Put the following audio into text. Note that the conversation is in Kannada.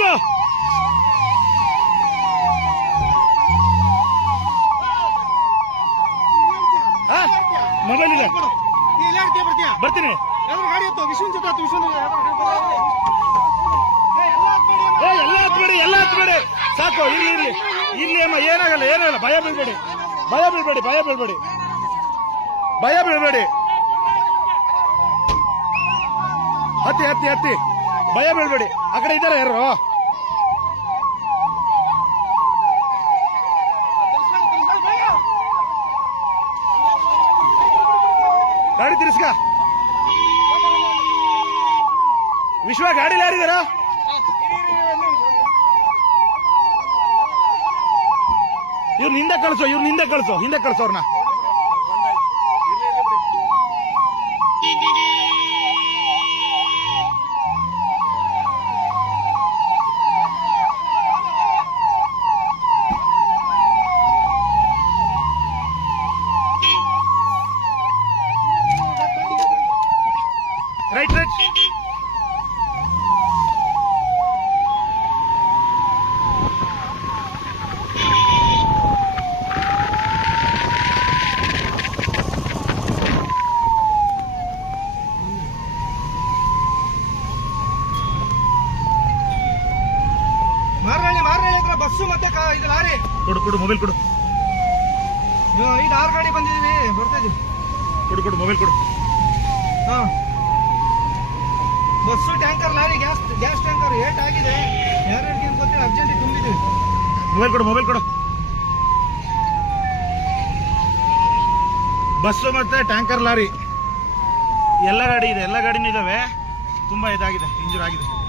ದೋಸ್ತ ಮೊಬೈಲ್ ಇಲ್ಲ ಬರ್ತೀನಿ. ಎಲ್ಲ ಹತ್ಬೇಡಿ ಎಲ್ಲ ಹತ್ಬೇಡಿ ಸಾಕು ಇಲ್ಲಿ ಇರ್ಲಿ. ಇಲ್ಲಿ ಅಮ್ಮ, ಏನಾಗಲ್ಲ ಏನಾಗಲ್ಲ. ಭಯ ಬೀಳ್ಬೇಡಿ. ಭಯ ಬೀಳ್ಬೇಡಿ ಭಯ ಬೀಳ್ಬೇಡಿ. ಭಯ ಬೀಳ್ಬೇಡಿ. ಹತ್ತಿ ಹತ್ತಿ ಹತ್ತಿ. ಭಯ ಬೀಳ್ಬೇಡಿ. ಆ ಕಡೆ ಇದ್ದಾರೆ ಯಾರು? ಗಾಡಿ ತಿರ್ಸ್ಕ. ವಿಶ್ವ ಗಾಡಿ ಯಾರಿದಾರ ಇವ್ರು ಹಿಂದೆ ಕಳಿಸೋ, ಇವ್ರು ಹಿಂದೆ ಕಳಿಸೋ, ಹಿಂದೆ ಕಳ್ಸೋ ಬಸ್ಸು ಮತ್ತೆ ಇದು ಲಾರಿ. ಕೊಡು ಕೊಡು ಮೊಬೈಲ್ ಕೊಡು. ಇದು ಆರು ಗಾಡಿ ಬಂದಿದ್ದೀನಿ ಬರ್ತಾ ಇದೀವಿ. ಕೊಡು ಕೊಡು ಮೊಬೈಲ್ ಕೊಡು. ಹಾ. Bus tanker lorry gas gas tanker eight ಆಗಿದೆ. ಯಾರ್ಯಾರಿಗೆ ಅಂತ ಗೊತ್ತಿಲ್ಲ. ಅರ್ಜೆಂಟ್ ತುಂಬಿದ್ದೀವಿ ಮೊಬೈಲ್ ಕೊಡು ಮೊಬೈಲ್ ಕೊಡು. ಬಸ್ಸು ಮತ್ತೆ ಟ್ಯಾಂಕರ್ ಲಾರಿ. ಎಲ್ಲ ಗಾಡಿ ಇದೆ. ಎಲ್ಲ ಗಾಡಿನೂ ಇದ್ದಾವೆ ತುಂಬಾ ಇದಾಗಿದೆ. ಇಂಜೂರ್ ಆಗಿದೆ.